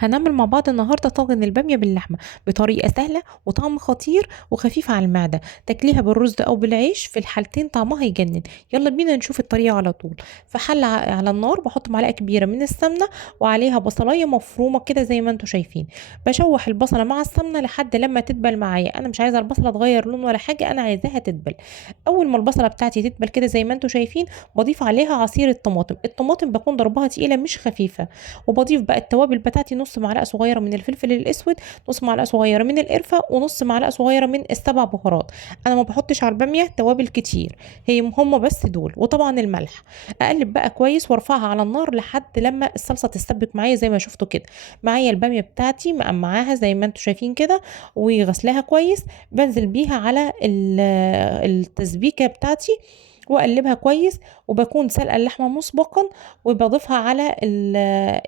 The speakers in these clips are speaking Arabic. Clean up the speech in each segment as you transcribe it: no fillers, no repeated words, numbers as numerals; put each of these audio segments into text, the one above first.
هنعمل مع بعض النهارده طاجن الباميه باللحمه بطريقه سهله وطعم خطير وخفيف على المعده. تاكليها بالرز او بالعيش، في الحالتين طعمها يجنن. يلا بينا نشوف الطريقه على طول. في حله على النار بحط معلقه كبيره من السمنه وعليها بصلايه مفرومه كده زي ما انتم شايفين. بشوح البصله مع السمنه لحد لما تدبل معايا. انا مش عايزه البصله تغير لون ولا حاجه، انا عايزاها تدبل. اول ما البصله بتاعتي تدبل كده زي ما انتم شايفين، بضيف عليها عصير الطماطم. الطماطم بكون ضربها تقيله مش خفيفه. وبضيف بقى التوابل بتاعتي: نص معلقه صغيره من الفلفل الاسود، نص معلقه صغيره من القرفه، ونص معلقه صغيره من السبع بهارات. انا ما بحطش على الباميه توابل كتير، هي هم بس دول، وطبعا الملح. اقلب بقى كويس وارفعها على النار لحد لما الصلصه تستبك معايا زي ما شفتوا كده. معايا الباميه بتاعتي مقمعاها زي ما انتم شايفين كده وغسلاها كويس. بنزل بيها على التسبيكه بتاعتي واقلبها كويس. وبكون سلقه اللحمه مسبقا وبضيفها على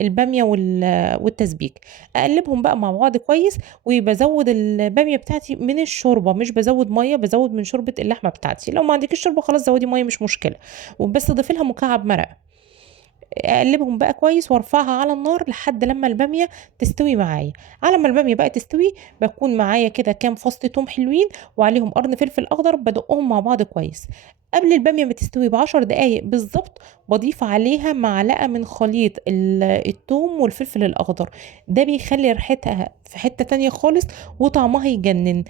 الباميه والتسبيك. اقلبهم بقى مع بعض كويس. وبزود الباميه بتاعتي من الشوربه، مش بزود ميه، بزود من شوربه اللحمه بتاعتي. لو ما عندكيش شوربه خلاص زودي ميه مش مشكله، وبس ضيفي لها مكعب مرق. اقلبهم بقى كويس وارفعها على النار لحد لما الباميه تستوي معايا. على ما الباميه بقى تستوي بكون معايا كده كام فص توم حلوين وعليهم قرن فلفل اخضر، بدقهم مع بعض كويس. قبل الباميه ما تستوي ب10 دقايق بالظبط بضيف عليها معلقه من خليط التوم والفلفل الاخضر. ده بيخلي ريحتها في حته تانية خالص وطعمها يجنن.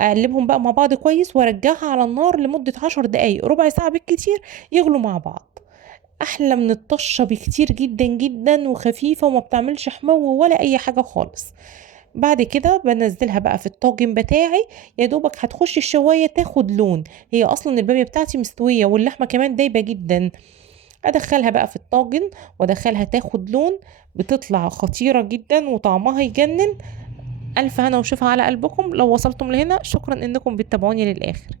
اقلبهم بقى مع بعض كويس وارجعها على النار لمده 10 دقايق، ربع ساعه بالكتير، يغلوا مع بعض. احلى من الطشه بكتير جدا جدا، وخفيفه وما بتعملش حمو ولا اي حاجه خالص. بعد كده بنزلها بقى في الطاجن بتاعي. يا دوبك هتخش الشوايه تاخد لون، هي اصلا الباميه بتاعتي مستويه واللحمه كمان دايبه جدا. ادخلها بقى في الطاجن وادخلها تاخد لون. بتطلع خطيره جدا وطعمها يجنن. الف هنا وشفا على قلبكم. لو وصلتم لهنا شكرا انكم بتتابعوني للاخر.